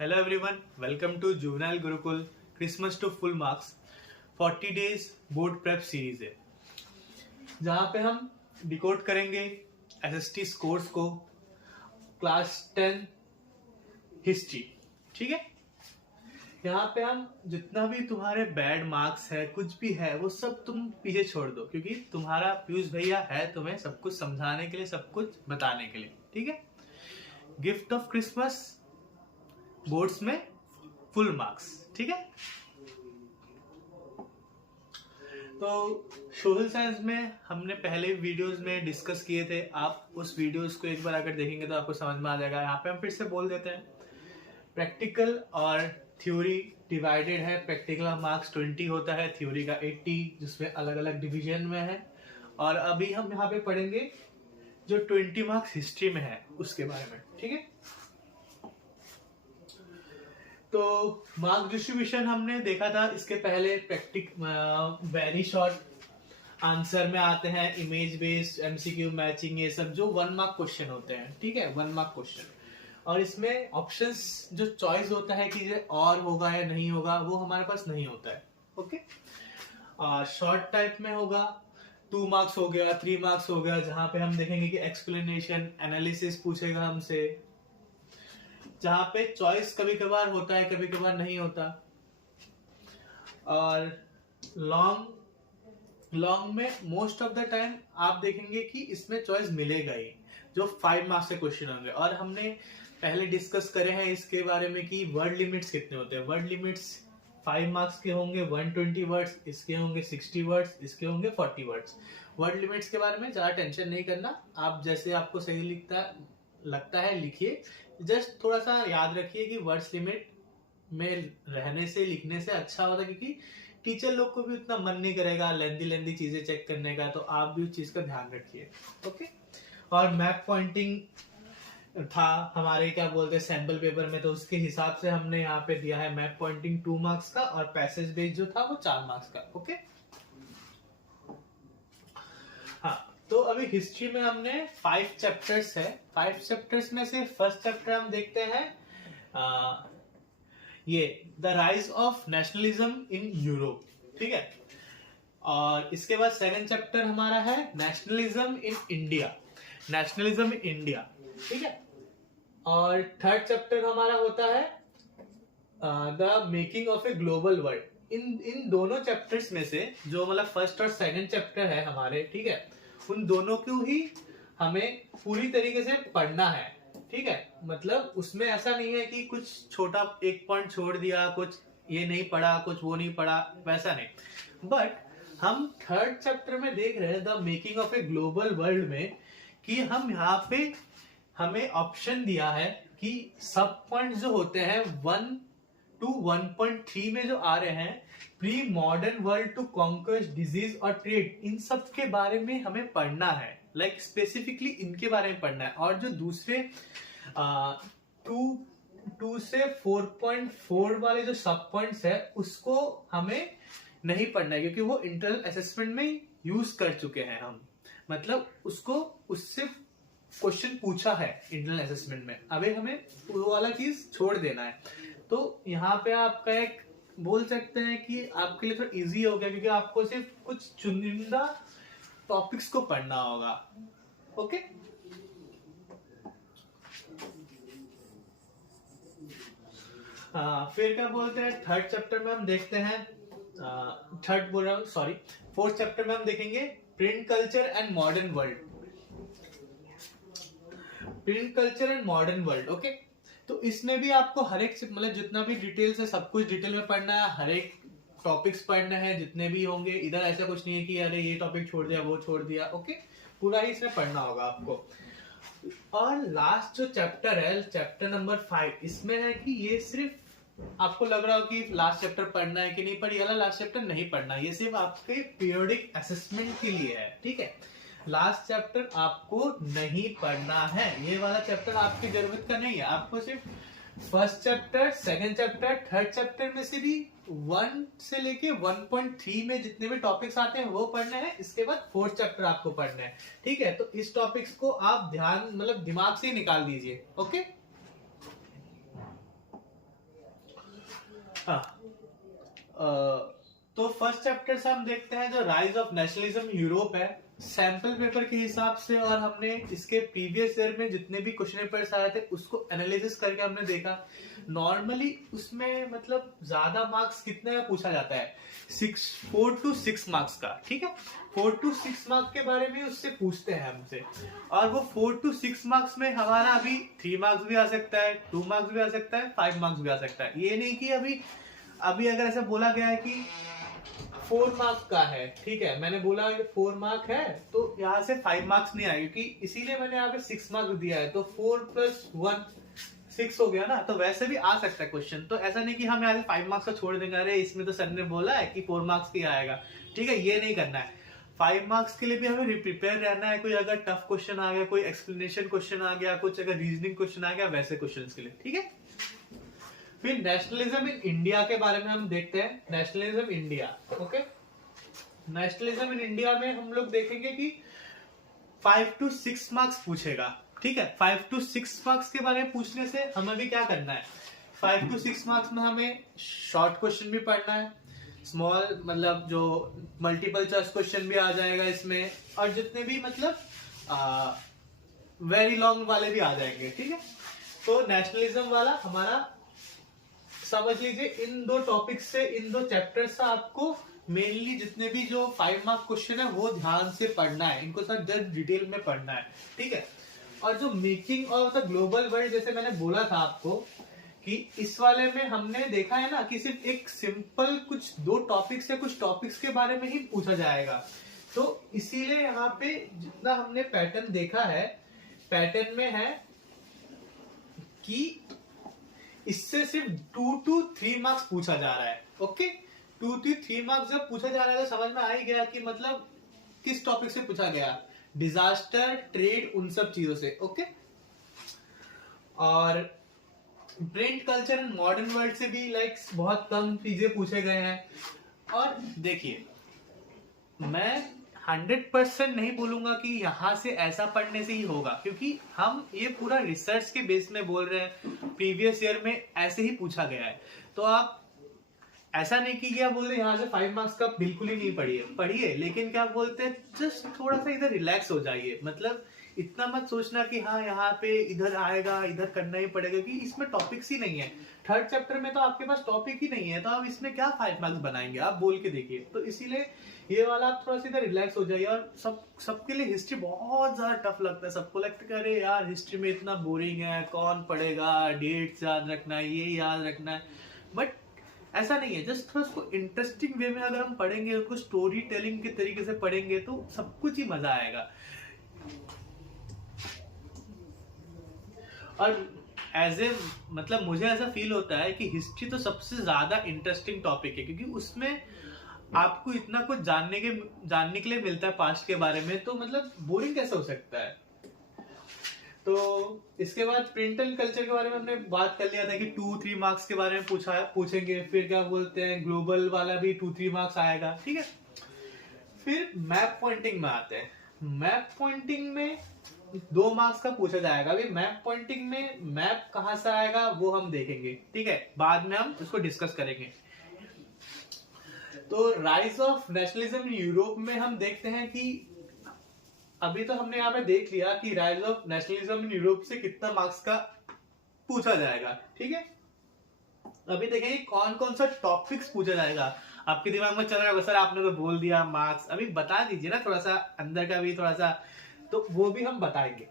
Hello everyone, welcome to Juvenile Gurukul Christmas to Full Marks 40 Days Board Prep Series है, जहाँ पे हम decode करेंगे SST स्कोर्स को क्लास 10 हिस्ट्री। ठीक है, यहाँ पे हम जितना भी तुम्हारे बैड मार्क्स है, कुछ भी है, वो सब तुम पीछे छोड़ दो, क्योंकि तुम्हारा पीयूष भैया है तुम्हें सब कुछ समझाने के लिए, सब कुछ बताने के लिए। ठीक है, गिफ्ट ऑफ क्रिसमस बोर्ड्स में फुल मार्क्स। ठीक है, तो सोशल साइंस में हमने पहले वीडियोस में डिस्कस किए थे, आप उस वीडियोस को एक बार अगर देखेंगे तो आपको समझ में आ जाएगा। यहाँ पे हम फिर से बोल देते हैं, प्रैक्टिकल और थ्योरी डिवाइडेड है। प्रैक्टिकल मार्क्स 20 होता है, थ्योरी का 80, जिसमें अलग अलग डिवीजन में है। और अभी हम यहाँ पे पढ़ेंगे जो 20 मार्क्स हिस्ट्री में है उसके बारे में। ठीक है, तो मार्क डिस्ट्रीब्यूशन हमने देखा था इसके पहले। वेरी शॉर्ट आंसर में आते हैं, इमेज बेस्ड, एमसीक्यू, मैचिंग, ये सब जो 1 मार्क क्वेश्चन होते हैं। ठीक है, 1 मार्क क्वेश्चन। और इसमें ऑप्शंस जो चॉइस होता है कि ये और होगा या नहीं होगा, वो हमारे पास नहीं होता है। ओके, शॉर्ट टाइप में होगा, 2 मार्क्स हो गया, 3 मार्क्स हो गया, जहां पे हम देखेंगे कि एक्सप्लेनेशन, एनालिसिस पूछेगा हमसे, जहां पे चॉइस कभी कभार होता है, कभी कभार नहीं होता। और लॉन्ग में मोस्ट ऑफ द टाइम आप देखेंगे कि इसमें चॉइस मिलेगा ही, जो 5 मार्क्स के क्वेश्चन होंगे। और हमने पहले डिस्कस करे हैं इसके बारे में कि वर्ड लिमिट्स कितने होते हैं। वर्ड लिमिट्स 5 मार्क्स के होंगे 120 वर्ड्स, इसके होंगे 60 वर्ड्स, इसके होंगे 40 वर्ड्स। वर्ड लिमिट्स के बारे में ज्यादा टेंशन नहीं करना, आप जैसे आपको सही लगता है लिखिए। जस्ट थोड़ा सा याद रखिए कि वर्ड्स लिमिट में रहने से, लिखने से अच्छा होता है, क्योंकि टीचर लोग को भी उतना मन नहीं करेगा लेंदी चीजें चेक करने का, तो आप भी उस चीज का ध्यान रखिए। ओके, और मैप पॉइंटिंग था हमारे क्या बोलते हैं सैंपल पेपर में, तो उसके हिसाब से हमने यहाँ पे दिया है मैप पॉइंटिंग 2 मार्क्स का, और पैसेज बेस्ड जो था वो 4 मार्क्स का। ओके, हाँ, तो अभी हिस्ट्री में हमने 5 चैप्टर्स है। 5 चैप्टर्स में से फर्स्ट चैप्टर हम देखते हैं ये the rise of nationalism in Europe. ठीक है, और इसके बाद सेकंड चैप्टर हमारा है nationalism in India. Nationalism in India. ठीक है, और थर्ड चैप्टर हमारा होता है the making of a global world. इन दोनों चैप्टर्स में से जो मतलब फर्स्ट और सेकंड चैप्टर है हमारे, ठीक है, उन दोनों को ही हमें पूरी तरीके से पढ़ना है। ठीक है, मतलब उसमें ऐसा नहीं है कि कुछ छोटा एक पॉइंट छोड़ दिया, कुछ ये नहीं पढ़ा, कुछ वो नहीं पढ़ा, वैसा नहीं। बट हम थर्ड चैप्टर में देख रहे हैं the making of a global world में, कि हम यहाँ पे हमें ऑप्शन दिया है कि सब पॉइंट जो होते हैं 1 to 1.3 में जो आ रहे हैं, pre modern world to conquer disease और ट्रेड, इन सब के बारे में हमें पढ़ना है। लाइक स्पेसिफिकली इनके बारे में पढ़ना है। और जो दूसरे 2 से 4.4 वाले जो सब पॉइंट्स है, उसको हमें नहीं पढ़ना है, क्योंकि वो इंटरनल असेसमेंट में यूज कर चुके हैं हम। मतलब उससे क्वेश्चन पूछा है इंटरनल असेसमेंट में, अभी हमें वो वाला चीज छोड़ देना है। तो यहाँ पे आपका एक बोल सकते हैं कि आपके लिए थोड़ा इजी हो गया, क्योंकि आपको सिर्फ कुछ चुनिंदा टॉपिक्स को पढ़ना होगा। ओके, फिर क्या बोलते हैं थर्ड चैप्टर में हम देखते हैं, फोर्थ चैप्टर में हम देखेंगे print culture and modern world. Print culture and modern world. Okay, तो इसमें भी आपको हर एक मतलब जितना भी डिटेल्स है सब कुछ डिटेल में पढ़ना है, हर एक टॉपिक्स पढ़ना है जितने भी होंगे। इधर ऐसा कुछ नहीं है कि अरे ये टॉपिक छोड़ दिया, वो छोड़ दिया। ओके, पूरा ही इसमें पढ़ना होगा आपको। और लास्ट जो चैप्टर है, चैप्टर नंबर 5, इसमें है कि ये सिर्फ आपको लग रहा हो कि लास्ट चैप्टर पढ़ना है कि नहीं, पर ये वाला लास्ट चैप्टर नहीं पढ़ना, ये सिर्फ आपके पीरियोडिक असेसमेंट के लिए है। ठीक है, लास्ट चैप्टर आपको नहीं पढ़ना है, ये वाला चैप्टर आपकी जरूरत का नहीं है। आपको सिर्फ first chapter, second chapter, third chapter में से भी 1 से लेके 1.3 में जितने भी टॉपिक्स आते हैं वो पढ़ने हैं। इसके बाद फोर्थ चैप्टर आपको पढ़ना है। ठीक है, तो इस टॉपिक्स को आप ध्यान मतलब दिमाग से निकाल दीजिए। ओके, हाँ, तो फर्स्ट चैप्टर से हम देखते हैं जो राइज ऑफ नेशनलिज्म यूरोप है, सैंपल पेपर के हिसाब से, और हमने इसके प्रीवियस ईयर में जितने भी क्वेश्चन पेपर्स आए थे उसको एनालिसिस करके हमने देखा। नॉर्मली उसमें मतलब ज्यादा मार्क्स कितने का पूछा जाता है, 4 to 6 मार्क्स का, ठीक है। 4 to 6 मार्क्स के बारे में उससे पूछते हैं हमसे, और वो 4 to 6 मार्क्स में हमारा अभी 3 मार्क्स भी आ सकता है, 2 मार्क्स भी आ सकता है, 5 मार्क्स भी आ सकता है। ये नहीं कि अभी अगर ऐसा बोला गया है कि 4 मार्क का है, ठीक है, मैंने बोला 4 मार्क है तो यहाँ से 5 मार्क्स नहीं आएगी, क्योंकि इसीलिए मैंने यहाँ पे 6 मार्क्स दिया है, तो 4 + 1 6 हो गया ना। तो वैसे भी आ सकता है क्वेश्चन, तो ऐसा नहीं कि हम यहाँ से 5 मार्क्स का छोड़ देंगे, अरे इसमें तो सर ने बोला है कि 4 मार्क्स की आएगा, ठीक है, ये नहीं करना है। 5 मार्क्स के लिए भी हमें प्रिपेयर रहना है। कोई अगर टफ क्वेश्चन आ गया, कोई एक्सप्लेनेशन क्वेश्चन आ गया, कुछ अगर रीजनिंग क्वेश्चन आ गया, वैसे क्वेश्चन के लिए, ठीक है। फिर नेशनलिज्म इन इंडिया के बारे में हम देखते हैं। Nationalism India, okay. Nationalism in India में हम लोग देखेंगे कि 5 to 6 मार्क्स पूछेगा, ठीक है। 5 to 6 मार्क्स के बारे में पूछने से हमें भी क्या करना है, 5 to 6 मार्क्स में हमें शॉर्ट क्वेश्चन भी पढ़ना है, स्मॉल मतलब जो मल्टीपल चॉइस क्वेश्चन भी आ जाएगा इसमें, और जितने भी मतलब वेरी लॉन्ग वाले भी आ जाएंगे, ठीक है। तो नेशनलिज्म वाला हमारा समझ लीजिए इन 2 टॉपिक से, इन 2 चैप्टर से आपको मेनली जितने भी जो 5 मार्क क्वेश्चन है वो ध्यान से पढ़ना है, इनको सब डिटेल में पढ़ना है, ठीक है। और जो making of the global world, जैसे मैंने बोला था आपको कि इस वाले में हमने देखा है ना कि सिर्फ एक सिंपल कुछ 2 टॉपिक्स या कुछ टॉपिक्स के बारे में ही पूछा जाएगा। तो इसीलिए यहाँ पे जितना हमने पैटर्न देखा है, पैटर्न में है कि इससे सिर्फ 2 to 3 मार्क्स पूछा जा रहा है, ओके। 2 to 3 मार्क्स जब पूछा जा रहा है तो समझ में आ ही गया कि मतलब किस टॉपिक से पूछा गया, डिजास्टर, ट्रेड, उन सब चीजों से, ओके। और print culture and modern world से भी लाइक बहुत कम चीजें पूछे गए हैं। और देखिए, मैं 100% नहीं बोलूंगा कि यहाँ से ऐसा पढ़ने से ही होगा, क्योंकि हम ये पूरा रिसर्च के बेस में बोल रहे हैं, प्रीवियस ईयर में ऐसे ही पूछा गया है। तो आप ऐसा नहीं कि क्या बोलते यहाँ से 5 मार्क्स का बिल्कुल ही नहीं पढ़िए, लेकिन क्या बोलते हैं जस्ट थोड़ा सा इधर रिलैक्स हो जाइए। मतलब इतना मत सोचना कि हाँ यहाँ पे इधर आएगा, इधर करना ही पड़ेगा, कि इसमें टॉपिक्स ही नहीं है। 3rd चैप्टर में तो आपके पास टॉपिक ही नहीं है, तो आप इसमें क्या 5 मार्क्स बनाएंगे, आप बोल के देखिए। तो इसीलिए ये वाला आप थोड़ा सा इधर रिलैक्स हो जाइए। और सबके लिए हिस्ट्री बहुत ज्यादा टफ लगता है, सबको लगता है अरे यार हिस्ट्री में इतना बोरिंग है, कौन पढ़ेगा, डेट्स याद रखना है, ये याद रखना है, बट ऐसा नहीं है। जस्ट थोड़ा उसको इंटरेस्टिंग वे में अगर हम पढ़ेंगे, उसको स्टोरी टेलिंग के तरीके से पढ़ेंगे तो सब कुछ ही मजा आएगा। और एज ए मतलब मुझे ऐसा फील होता है कि हिस्ट्री तो सबसे ज्यादा इंटरेस्टिंग टॉपिक है, क्योंकि उसमें आपको इतना कुछ जानने के लिए मिलता है पास्ट के बारे में, तो मतलब बोरिंग कैसे हो सकता है। तो इसके बाद प्रिंट एंड कल्चर के बारे में हमने बात कर लिया था कि 2-3 मार्क्स के बारे में पूछेंगे। फिर क्या बोलते हैं, ग्लोबल वाला भी 2-3 मार्क्स आएगा, ठीक है। फिर मैप पॉइंटिंग में आते हैं। मैप पॉइंटिंग में 2 मार्क्स का पूछा जाएगा। अभी मैप पॉइंटिंग में मैप कहां से आएगा वो हम देखेंगे, ठीक है, बाद में हम उसको डिस्कस करेंगे। तो rise of nationalism in Europe में हम देखते हैं कि अभी तो हमने यहाँ पे देख लिया कि rise of nationalism in Europe से कितना मार्क्स का पूछा जाएगा, ठीक है। अभी देखेंगे कौन कौन सा टॉपिक्स पूछा जाएगा। आपके दिमाग में चल रहा है सर आपने तो बोल दिया मार्क्स, अभी बता दीजिए ना, थोड़ा सा अंदर का भी थोड़ा सा, तो वो भी हम बताएंगे।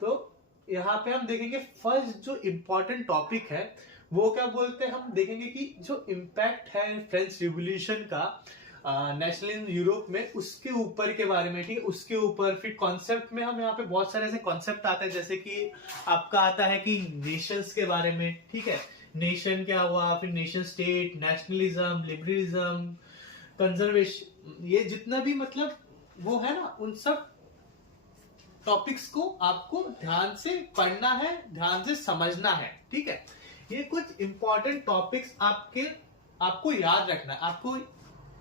तो यहाँ पे हम देखेंगे फर्स्ट जो इम्पोर्टेंट टॉपिक है वो क्या बोलते हैं, हम देखेंगे कि जो इम्पैक्ट है फ्रेंच रिवॉल्यूशन का नेशनलिज्म यूरोप में, उसके ऊपर के बारे में, ठीक है, उसके ऊपर। फिर कॉन्सेप्ट में हम यहाँ पे बहुत सारे ऐसे कॉन्सेप्ट आते हैं, जैसे कि आपका आता है कि नेशंस के बारे में, ठीक है, नेशन क्या हुआ, फिर nation state, nationalism, liberalism, conservation, ये जितना भी मतलब वो है ना, उन सब टॉपिक्स को आपको ध्यान से पढ़ना है, ध्यान से समझना है, ठीक है। ये कुछ इंपॉर्टेंट टॉपिक्स आपको याद रखना है। आपको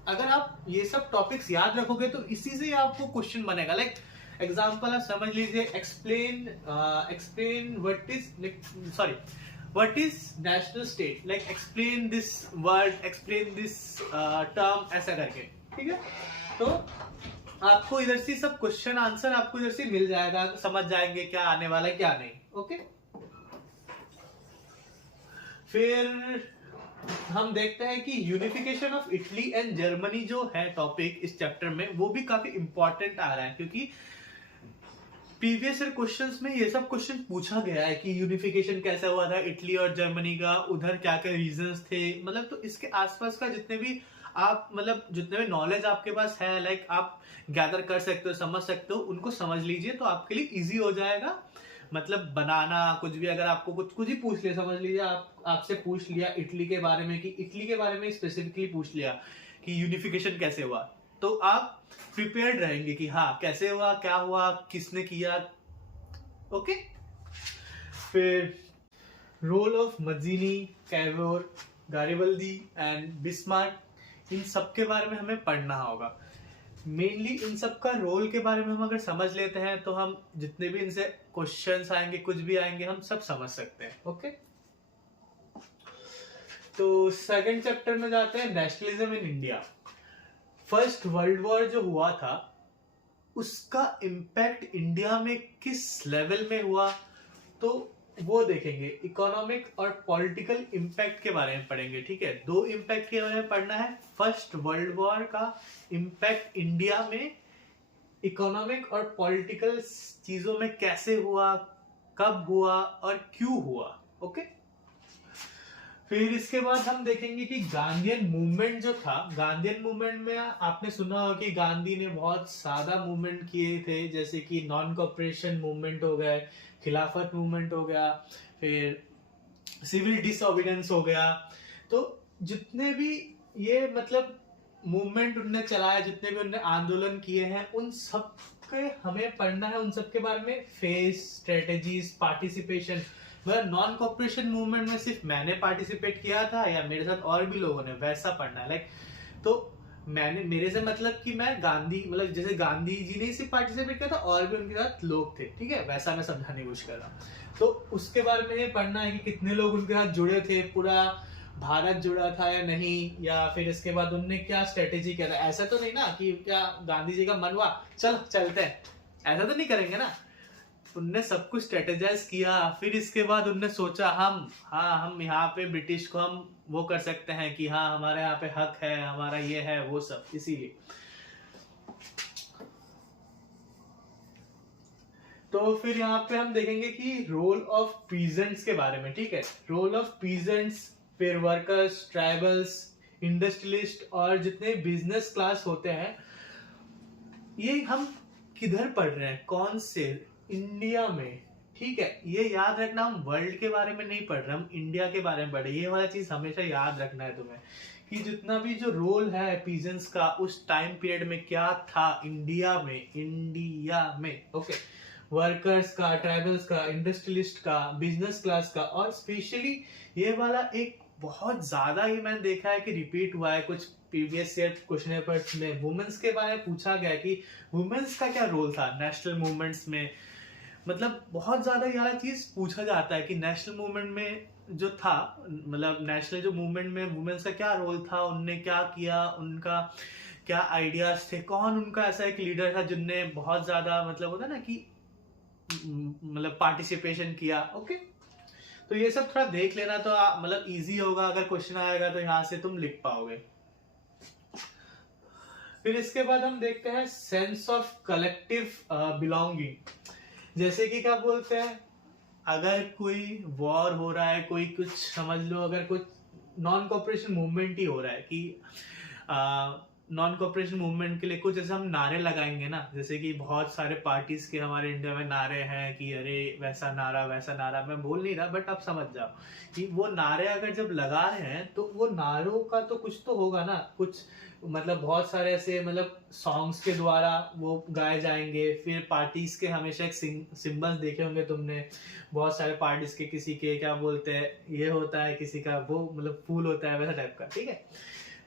अगर आप ये सब टॉपिक्स याद रखोगे तो इसी से आपको क्वेश्चन बनेगा। लाइक एग्जांपल आप समझ लीजिए, explain what is national state, like explain this word, explain this term, ऐसा करके, ठीक है। तो आपको इधर से सब क्वेश्चन आंसर आपको इधर से मिल जाएगा, समझ जाएंगे क्या आने वाला है क्या नहीं। ओके, फिर हम देखते हैं कि unification of Italy and Germany जो है टॉपिक इस चैप्टर में, वो भी काफी इंपॉर्टेंट आ रहा है, क्योंकि प्रीवियस ईयर क्वेश्चंस में ये सब क्वेश्चन पूछा गया है कि यूनिफिकेशन कैसे हुआ था इटली और जर्मनी का, उधर क्या क्या रीजंस थे, मतलब तो इसके आसपास का जितने भी आप मतलब जितने भी नॉलेज आपके पास है, लाइक आप गैदर कर सकते हो, समझ सकते हो, उनको समझ लीजिए तो आपके लिए इजी हो जाएगा। मतलब बनाना कुछ भी, अगर आपको कुछ ही पूछ लिया, समझ लीजिए आपसे पूछ लिया इटली के बारे में, कि इटली के बारे में स्पेसिफिकली पूछ लिया कि यूनिफिकेशन कैसे हुआ, तो आप प्रिपेयर्ड रहेंगे कि हाँ कैसे हुआ, क्या हुआ, किसने किया। ओके, फिर role of Mazzini, Cavour, Garibaldi and Bismarck, इन सब के बारे में हमें पढ़ना होगा। मेनली इन सब का रोल के बारे में हम अगर समझ लेते हैं तो हम जितने भी इनसे क्वेश्चंस आएंगे, कुछ भी आएंगे, हम सब समझ सकते हैं। ओके, तो सेकंड चैप्टर में जाते हैं, nationalism in India. First world war जो हुआ था उसका इम्पैक्ट इंडिया में किस लेवल में हुआ, तो वो देखेंगे। इकोनॉमिक और पॉलिटिकल इम्पैक्ट के बारे में पढ़ेंगे, ठीक है। दो इम्पैक्ट के बारे में पढ़ना है। फर्स्ट वर्ल्ड वॉर का इम्पैक्ट इंडिया में इकोनॉमिक और पॉलिटिकल चीजों में कैसे हुआ, कब हुआ और क्यों हुआ। ओके, फिर इसके बाद हम देखेंगे कि गांधीयन मूवमेंट जो था, गांधीयन मूवमेंट में आपने सुना होगा कि गांधी ने बहुत सादा मूवमेंट किए थे, जैसे कि नॉन कॉपरेशन मूवमेंट हो गए, खिलाफत मूवमेंट हो गया, फिर सिविल डिसओबीडियंस हो गया। तो जितने भी ये मतलब मूवमेंट उनने चलाया, जितने भी उनने आंदोलन किए हैं, उन सब के हमें पढ़ना है, उन सब के बारे में, फेस, स्ट्रेटेजीज, पार्टिसिपेशन। मतलब नॉन कॉपरेशन मूवमेंट में सिर्फ मैंने पार्टिसिपेट किया था या मेरे साथ और भी लोगों ने, वैसा पढ़ना है। लाइक तो मैंने, मेरे से मतलब कि मैं गांधी, मतलब जैसे गांधी जी ने सिर्फ पार्टिसिपेट किया था और भी उनके साथ लोग थे, ठीक है, वैसा मैं समझाने की कोशिश कर रहा हूँ। तो उसके बारे में ये पढ़ना है कि कितने लोग उनके साथ जुड़े थे, पूरा भारत जुड़ा था या नहीं, या फिर इसके बाद उनने क्या स्ट्रेटेजी किया था। ऐसा तो नहीं ना कि क्या गांधी जी का मन हुआ चल चलते हैं, ऐसा तो नहीं करेंगे ना। उनने सब कुछ स्ट्रेटेजाइज किया, फिर इसके बाद उनने सोचा हम यहाँ पे ब्रिटिश को हम वो कर सकते हैं कि हाँ हमारे यहाँ पे हक है, हमारा ये है वो सब, इसीलिए। तो फिर यहाँ पे हम देखेंगे कि रोल ऑफ पीजेंट्स के बारे में, ठीक है। रोल ऑफ पीजेंट्स, फिर वर्कर्स, ट्राइबल्स, इंडस्ट्रियलिस्ट और जितने बिजनेस क्लास होते हैं, ये हम किधर पढ़ रहे हैं, कौन से, इंडिया में, ठीक है। ये याद रखना, हम वर्ल्ड के बारे में नहीं पढ़ रहे, हम इंडिया के बारे में पढ़ रहे। ये वाला चीज हमेशा याद रखना है तुम्हें, कि जितना भी जो रोल है पीजेंट्स का उस टाइम पीरियड में क्या था इंडिया में, ओके। वर्कर्स का, ट्राइबल्स का, इंडस्ट्रियलिस्ट का, बिजनेस क्लास का, और स्पेशली ये वाला एक बहुत ज्यादा ही मैंने देखा है कि रिपीट हुआ है कुछ प्रीवियस ईयर क्वेश्चन पेपर्स में, वुमेन्स के बारे में पूछा गया कि वुमेन्स का क्या रोल था नेशनल मूवमेंट्स में। मतलब बहुत ज्यादा यह चीज पूछा जाता है कि नेशनल मूवमेंट में जो था, मतलब नेशनल जो मूवमेंट में वुमेन्स का क्या रोल था, उनने क्या किया, उनका क्या आइडियाज थे, कौन उनका ऐसा एक लीडर था जिनने बहुत ज्यादा मतलब होता ना कि मतलब पार्टिसिपेशन किया। ओके, तो ये सब थोड़ा देख लेना तो मतलब इजी होगा, अगर क्वेश्चन आएगा तो यहाँ से तुम लिख पाओगे। फिर इसके बाद हम देखते हैं सेंस ऑफ कलेक्टिव बिलोंगिंग। जैसे कि क्या बोलते हैं, अगर कोई वॉर हो रहा है, कोई कुछ समझ लो, अगर कुछ नॉन कॉपरेशन मूवमेंट ही हो रहा है कि नॉन कॉपरेशन मूवमेंट के लिए कुछ जैसे हम नारे लगाएंगे ना, जैसे कि बहुत सारे पार्टीज के हमारे इंडिया में नारे हैं कि अरे वैसा नारा वैसा नारा, मैं बोल नहीं रहा बट आप समझ जाओ कि वो नारे अगर जब लगा रहे हैं तो वो नारों का तो कुछ तो होगा ना, कुछ मतलब बहुत सारे ऐसे मतलब सॉन्ग्स के द्वारा वो गाए जाएंगे। फिर पार्टीज के हमेशा एक सिंबल्स देखे होंगे तुमने, बहुत सारे पार्टीज के, किसी के क्या बोलते हैं ये होता है, किसी का वो मतलब फूल होता है, वैसा टाइप का, ठीक है।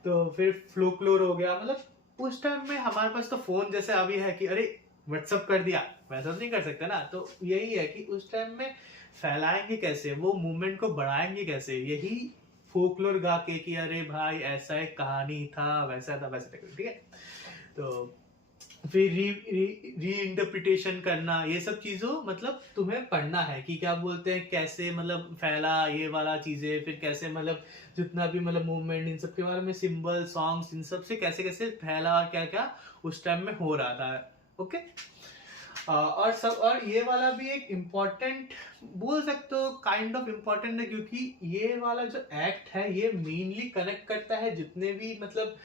तो फिर फ्लोक्लोर हो गया, मतलब उस टाइम में हमारे पास तो फोन जैसे अभी है कि अरे व्हाट्सअप कर दिया, वैसा तो नहीं कर सकते ना। तो यही है कि उस टाइम में फैलाएंगे कैसे, वो मूवमेंट को बढ़ाएंगे कैसे, यही फोकलोर गा के कि अरे भाई ऐसा एक कहानी था, वैसा था, वैसा था, ठीक है। तो फिर री इंटरप्रिटेशन करना, ये सब चीजों मतलब तुम्हें पढ़ना है कि क्या बोलते हैं, कैसे मतलब फैला ये वाला चीजें, फिर कैसे मतलब जितना भी मतलब मूवमेंट, इन सब के बारे में, सिंबल, सॉन्ग्स, इन सब से कैसे कैसे फैला और क्या क्या उस टाइम में हो रहा था। ओके। और सब, और ये वाला भी एक इम्पोर्टेंट बोल सकते हो, काइंड ऑफ इम्पोर्टेंट है, क्योंकि ये वाला जो एक्ट है ये मेनली कनेक्ट करता है जितने भी मतलब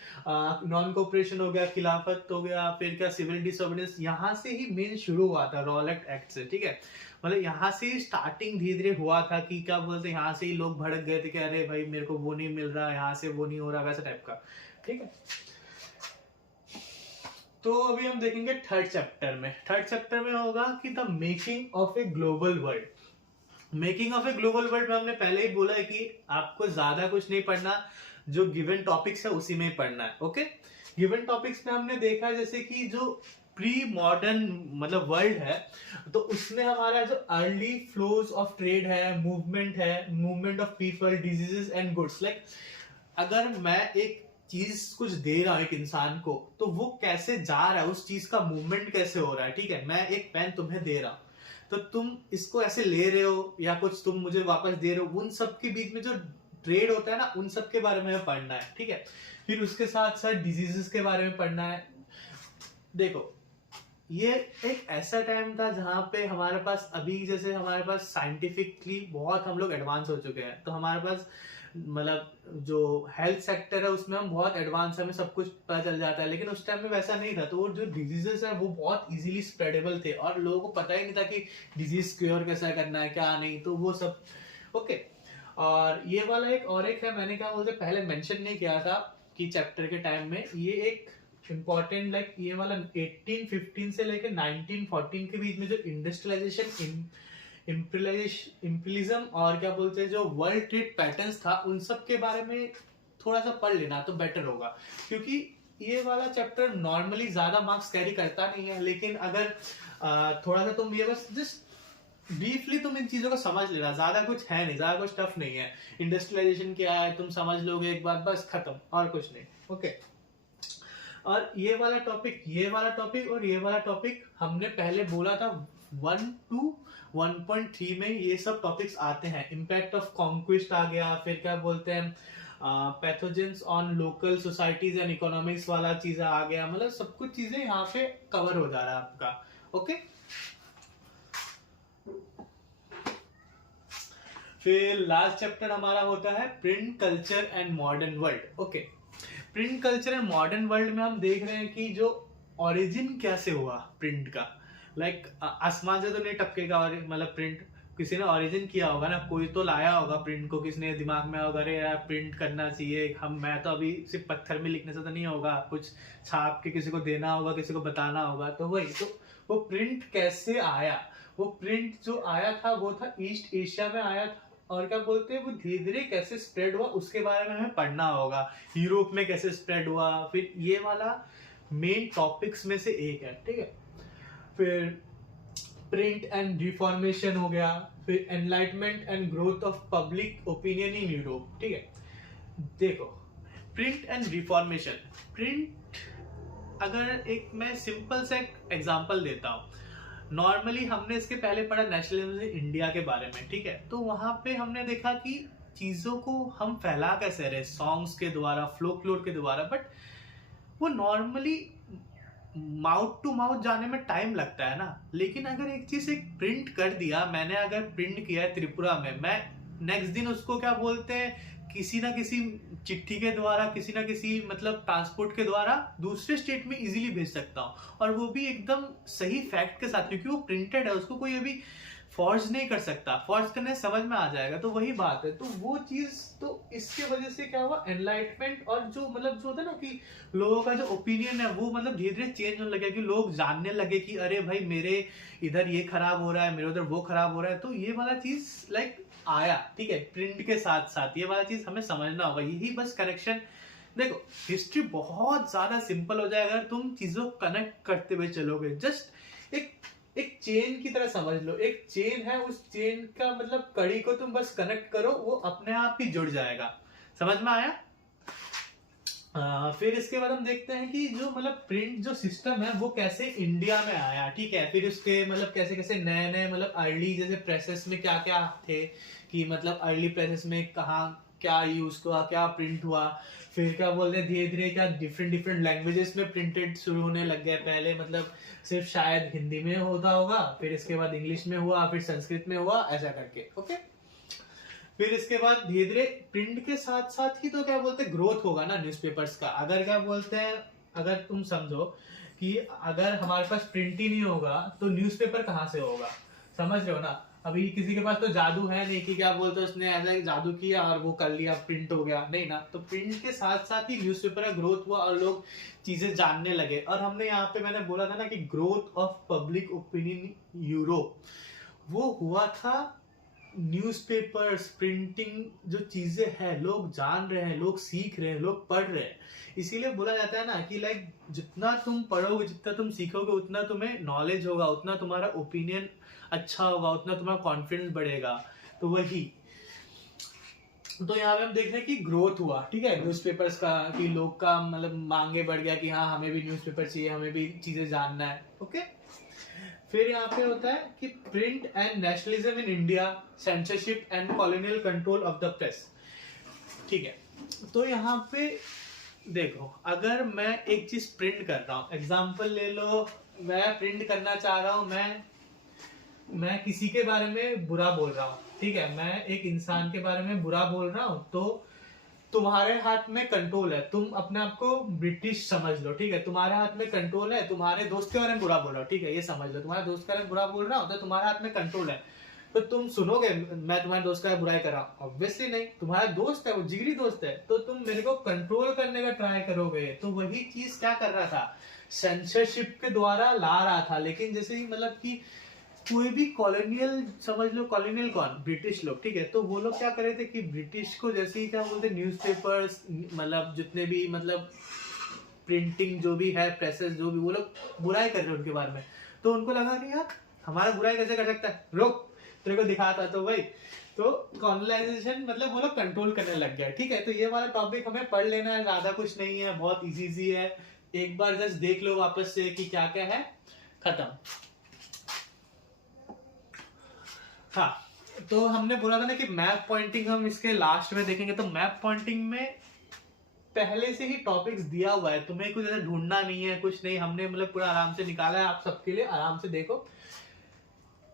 नॉन कोऑपरेशन हो गया, खिलाफत हो गया, फिर क्या सिविल डिसोबीडियंस, यहाँ से ही मेन शुरू हुआ था रॉलेट एक्ट से, ठीक है। मतलब यहाँ से ही स्टार्टिंग धीरे धीरे हुआ था कि क्या बोलते हैं, यहाँ से ही लोग भड़क गए थे कि अरे भाई मेरे को वो नहीं मिल रहा, यहाँ से वो नहीं हो रहा, वैसा टाइप का, ठीक है। तो अभी हम देखेंगे थर्ड चैप्टर में। थर्ड चैप्टर में होगा कि the making of a global world. Making of a global world में हमने पहले ही बोला है कि आपको ज्यादा कुछ नहीं पढ़ना, जो गिवन टॉपिक्स है उसी में ही पढ़ना है। ओके। गिवन टॉपिक्स में हमने देखा जैसे कि जो प्री मॉडर्न मतलब वर्ल्ड है, तो उसमें हमारा जो अर्ली फ्लोज ऑफ ट्रेड है, movement of people, diseases and goods. Like अगर मैं एक चीज कुछ दे रहा हूं एक इंसान को, तो वो कैसे जा रहा है, उस चीज का मूवमेंट कैसे हो रहा है, ठीक है। मैं एक पेन तुम्हें दे रहा हूं, तो तुम इसको ऐसे ले रहे हो या कुछ तुम मुझे वापस दे रहे हो, उन सब के बीच में जो ट्रेड होता है ना, उन सब के बारे में पढ़ना है, ठीक है। फिर उसके साथ साथ डिजीजेस के बारे में पढ़ना है। देखो ये एक ऐसा टाइम था जहां पे हमारे पास, अभी जैसे हमारे पास साइंटिफिकली बहुत हम लोग एडवांस हो चुके हैं, तो हमारे पास मतलब जो हेल्थ सेक्टर है उसमें हम बहुत एडवांस, हमें सब कुछ पता चल जाता है, लेकिन उस टाइम में वैसा नहीं था। तो वो जो डिजीजेस है वो बहुत इजीली स्प्रेडेबल थे और लोगों को पता ही नहीं था कि डिजीज क्योर कैसा करना है, क्या नहीं, तो वो सब। ओके। और ये वाला एक है, मैंने क्या बोलते पहले मेंशन नहीं किया था कि चैप्टर के टाइम में, ये एक इम्पोर्टेंट, लाइक ये वाला 1815 से लेकर 1914 के बीच में जो इंडस्ट्रियलाइजेशन, इंपीरियलिज्म और क्या बोलते हैं जो वर्ल्ड ट्रेड पैटर्न्स था, उन सब के बारे में थोड़ा सा पढ़ लेना तो बेटर होगा, क्योंकि ये वाला चैप्टर नॉर्मली ज्यादा मार्क्स कैरी करता नहीं है, लेकिन अगर थोड़ा सा तुम ये बस जस्ट ब्रीफली तुम इन चीजों को समझ लेना, ज्यादा कुछ है नहीं, ज्यादा कुछ टफ नहीं है। इंडस्ट्रियलाइजेशन क्या है तुम समझ लोगे एक बार, बस खत्म, और कुछ नहीं। ओके। और ये वाला टॉपिक और ये वाला टॉपिक हमने पहले बोला था 1 to 1.3 में ये सब टॉपिक्स आते हैं। इम्पैक्ट ऑफ कॉन्क्विस्ट आ गया, फिर क्या बोलते हैं pathogens on local societies and economics वाला चीज आ गया, मतलब सब कुछ चीजें यहाँ पे कवर हो जा रहा है आपका। ओके। फिर लास्ट चैप्टर हमारा होता है print culture and modern world. Okay. Print culture and modern world में हम देख रहे हैं कि जो ओरिजिन कैसे हुआ प्रिंट का, लाइक आसमान से तो नहीं टपकेगा, और मतलब प्रिंट किसी ने ओरिजिन किया होगा ना, कोई तो लाया होगा प्रिंट को, किसने दिमाग में होगा अरे यार प्रिंट करना चाहिए, मैं तो अभी सिर्फ पत्थर में लिखने से तो नहीं होगा, कुछ छाप के किसी को देना होगा, किसी को बताना होगा। तो वही तो वो प्रिंट कैसे आया, वो प्रिंट जो आया था वो था ईस्ट एशिया में आया था, और क्या बोलते हैं वो धीरे धीरे कैसे स्प्रेड हुआ उसके बारे में हमें पढ़ना होगा, यूरोप में कैसे स्प्रेड हुआ, फिर ये वाला मेन टॉपिक्स में से एक है, ठीक है। फिर प्रिंट एंड रिफॉर्मेशन हो गया, फिर enlightenment and growth of public opinion in Europe, ठीक है। देखो प्रिंट एंड रिफॉर्मेशन, प्रिंट अगर एक मैं सिंपल सा एग्जांपल देता हूँ, नॉर्मली हमने इसके पहले पढ़ा नेशनलिज्म इन इंडिया के बारे में, ठीक है। तो वहां पे हमने देखा कि चीजों को हम फैला कैसे रहे, सॉन्ग्स के द्वारा, फ्लोक्लोर के द्वारा, बट वो नॉर्मली माउथ टू माउथ जाने में टाइम लगता है ना। लेकिन अगर एक चीज एक प्रिंट कर दिया, मैंने अगर प्रिंट किया है त्रिपुरा में, मैं नेक्स्ट दिन उसको क्या बोलते हैं किसी ना किसी चिट्ठी के द्वारा, किसी ना किसी मतलब ट्रांसपोर्ट के द्वारा दूसरे स्टेट में इजीली भेज सकता हूँ, और वो भी एकदम सही फैक्ट के साथ, क्योंकि वो प्रिंटेड है, उसको कोई अभी फॉर्ज नहीं कर सकता, फॉर्ज करने से समझ में आ जाएगा। तो वही बात है, तो वो चीज, तो इसके वजह से क्या हुआ, एनलाइटमेंट और जो मतलब जो होता है ना कि लोगों का जो ओपिनियन है वो मतलब धीरे धीरे चेंज होने लगे, कि लोग जानने लगे कि अरे भाई मेरे इधर ये खराब हो रहा है, मेरे उधर वो खराब हो रहा है। तो ये वाला चीज लाइक आया, ठीक है, प्रिंट के साथ साथ ये वाला चीज हमें समझना होगा, यही बस कनेक्शन। देखो हिस्ट्री बहुत ज्यादा सिंपल हो जाएगा अगर तुम चीजों को कनेक्ट करते हुए चलोगे। जस्ट एक चेन की तरह समझ लो, एक चेन है, उस चेन का मतलब कड़ी को तुम बस कनेक्ट करो, वो अपने आप ही जुड़ जाएगा। समझ में आया? फिर इसके बाद हम देखते हैं कि जो मतलब प्रिंट जो सिस्टम है वो कैसे इंडिया में आया, ठीक है। फिर उसके मतलब कैसे कैसे नए नए मतलब अर्ली जैसे प्रेसेस में क्या क्या थे, कि मतलब अर्ली प्रेसेस में कहाँ क्या यूज हुआ, क्या प्रिंट हुआ। फिर क्या बोलते हैं धीरे धीरे क्या डिफरेंट डिफरेंट लैंग्वेजेस में प्रिंटेड शुरू होने लग गए। पहले मतलब सिर्फ शायद हिंदी में होता होगा, फिर इसके बाद इंग्लिश में हुआ, फिर संस्कृत में हुआ, ऐसा करके। ओके, फिर इसके बाद धीरे धीरे प्रिंट के साथ साथ ही तो क्या बोलते हैं ग्रोथ होगा ना न्यूज़पेपर्स का। अगर क्या बोलते हैं, अगर तुम समझो कि अगर हमारे पास प्रिंट ही नहीं होगा तो न्यूज़पेपर कहाँ से होगा, समझ रहे हो ना। अभी किसी के पास तो जादू है नहीं कि क्या बोलते हैं उसने ऐसा जादू किया और वो कर लिया प्रिंट हो गया, नहीं ना। तो प्रिंट के साथ साथ ही न्यूज़पेपर का ग्रोथ हुआ और लोग चीजें जानने लगे। और हमने यहाँ पे मैंने बोला था ना कि growth of public opinion Europe, वो हुआ था न्यूज़पेपर्स, प्रिंटिंग जो चीजें हैं लोग जान रहे हैं, लोग सीख रहे हैं, लोग पढ़ रहे हैं। इसीलिए बोला जाता है ना कि लाइक जितना तुम पढ़ोगे, जितना तुम सीखोगे, उतना तुम्हें नॉलेज होगा, उतना तुम्हारा ओपिनियन अच्छा होगा, उतना तुम्हारा कॉन्फिडेंस बढ़ेगा। तो वही, तो यहाँ पे हम देख रहे हैं कि ग्रोथ हुआ, ठीक है, न्यूज़पेपर्स का, कि लोग का मतलब मांगे बढ़ गया कि हाँ हमें भी न्यूज़पेपर चाहिए, हमें भी चीजें जानना है। ओके, फिर यहाँ पे होता है कि print and nationalism in India, censorship and colonial control of the press, ठीक है। तो यहाँ पे देखो, अगर मैं एक चीज प्रिंट कर रहा हूँ, एग्जाम्पल ले लो, मैं प्रिंट करना चाह रहा हूँ, मैं किसी के बारे में बुरा बोल रहा हूँ, ठीक है, मैं एक इंसान के बारे में बुरा बोल रहा हूँ, तो तुम्हारे हाथ में कंट्रोल है, तुम अपने आप को ब्रिटिश समझ लो, ठीक है, तुम्हारे हाथ में कंट्रोल है। तुम्हारे दोस्त के बारे में बुरा बोल रहा हूँ, ठीक है, ये समझ लो, तुम्हारे दोस्त के बारे में बुरा बोल रहा हूँ तो तुम्हारे हाथ में कंट्रोल है। तो तुम सुनोगे मैं तुम्हारे दोस्त का बुराई कर रहा हूँ? ऑब्वियसली नहीं। तुम्हारा दोस्त है, वो जिगरी दोस्त है, तो तुम मेरे को कंट्रोल करने का ट्राई करोगे। तो वही चीज क्या कर रहा था, सेंसरशिप के द्वारा ला रहा था। लेकिन जैसे ही मतलब कि कोई भी कॉलोनियल, समझ लो कॉलोनियल कौन, ब्रिटिश लोग, ठीक है, तो वो लोग क्या कर रहे थे कि ब्रिटिश को जैसे ही क्या बोलते न्यूज़पेपर्स, मतलब जितने भी मतलब प्रिंटिंग जो भी है, प्रेसेस जो भी, वो लोग बुराई कर रहे हैं उनके बारे में। तो उनको लगा कि यार हमारा बुराई कैसे कर सकता है, रुक तेरे को दिखाता। तो भाई, तो कॉलोनाइजेशन मतलब वो लोग कंट्रोल करने लग गया, ठीक है। तो ये वाला टॉपिक हमें पढ़ लेना है, ज्यादा कुछ नहीं है, बहुत इजी है, एक बार जस्ट देख लो वापस से कि क्या क्या है, खत्म। हाँ, तो हमने बोला था ना कि मैप पॉइंटिंग हम इसके लास्ट में देखेंगे। तो मैप पॉइंटिंग में पहले से ही टॉपिक्स दिया हुआ है, तुम्हें कुछ ऐसा ढूंढना नहीं है, कुछ नहीं, हमने मतलब पूरा आराम से निकाला है आप सबके लिए, आराम से देखो।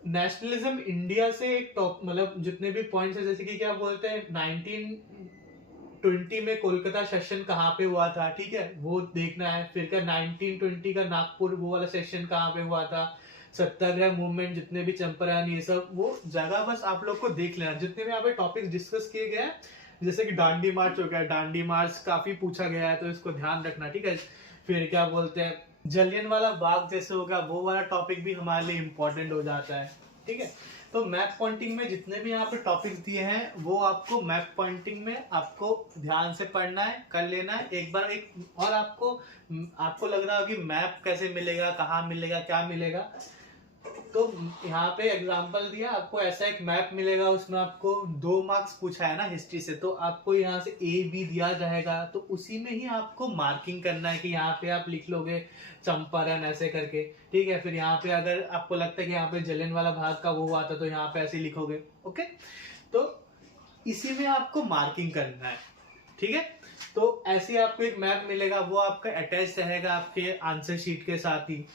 नेशनलिज्म इंडिया से एक टॉप मतलब जितने भी पॉइंट्स है, जैसे कि क्या बोलते हैं 1920 में कोलकाता सेशन कहाँ पे हुआ था, ठीक है, वो देखना है। फिर क्या 1920 का नागपुर वो वाला सेशन कहाँ पे हुआ था, सत्याग्रह मूवमेंट, जितने भी चंपारण, ये सब वो जगह बस आप लोग को देख लेना। जितने भी यहाँ पे टॉपिक्स डिस्कस किए गए हैं, जैसे कि डांडी मार्च हो गया, डांडी मार्च काफी पूछा गया है तो इसको ध्यान रखना, ठीक है। फिर क्या बोलते हैं जलियनवाला बाग जैसे होगा, वो वाला टॉपिक भी हमारे लिए इंपॉर्टेंट हो जाता है, ठीक है। तो मैप पॉइंटिंग में जितने भी यहाँ पे टॉपिक्स दिए हैं वो आपको मैप पॉइंटिंग में आपको ध्यान से पढ़ना है, कर लेना है एक बार। एक और आपको लग रहा है कि मैप कैसे मिलेगा, कहाँ मिलेगा, क्या मिलेगा, तो यहाँ पे एग्जांपल दिया आपको, ऐसा एक मैप मिलेगा, उसमें आपको 2 मार्क्स पूछा है ना हिस्ट्री से, तो आपको यहाँ से A B दिया जाएगा, तो उसी में ही आपको मार्किंग करना है कि यहाँ पे आप लिख लोगे चंपारण ऐसे करके, ठीक है। फिर यहाँ पे अगर आपको लगता है कि यहाँ पे जलियनवाला बाग का वो हुआ था तो यहाँ पे ऐसे लिखोगे, ओके। तो इसी में आपको मार्किंग करना है, ठीक है। तो ऐसे आपको एक मैप मिलेगा, वो आपका अटैच रहेगा आपके आंसर शीट के साथ ही।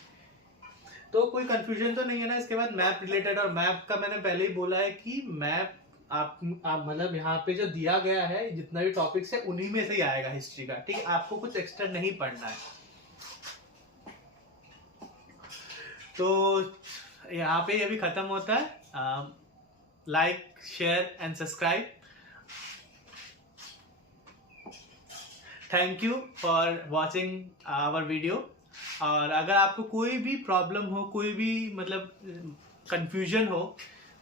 तो कोई कंफ्यूजन तो नहीं है ना इसके बाद मैप रिलेटेड। और मैप का मैंने पहले ही बोला है कि मैप आप मतलब यहाँ पे जो दिया गया है जितना भी टॉपिक्स है उन्हीं में से ही आएगा हिस्ट्री का, ठीक है, आपको कुछ एक्स्ट्रा नहीं पढ़ना है। तो यहाँ पे ये भी खत्म होता है। Like, share and subscribe. Thank you for watching our video. और अगर आपको कोई भी प्रॉब्लम हो, कोई भी मतलब कंफ्यूजन हो,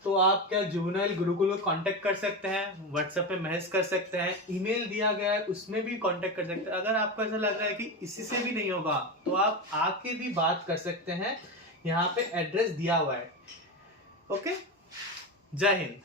तो आप क्या जुवेनाइल गुरुकुल को कांटेक्ट कर सकते हैं, व्हाट्सएप पे मैसेज कर सकते हैं, ईमेल दिया गया है उसमें भी कांटेक्ट कर सकते हैं। अगर आपको ऐसा लग रहा है कि इसी से भी नहीं होगा तो आप आके भी बात कर सकते हैं यहाँ पे एड्रेस दिया हुआ है। ओके, जय हिंद।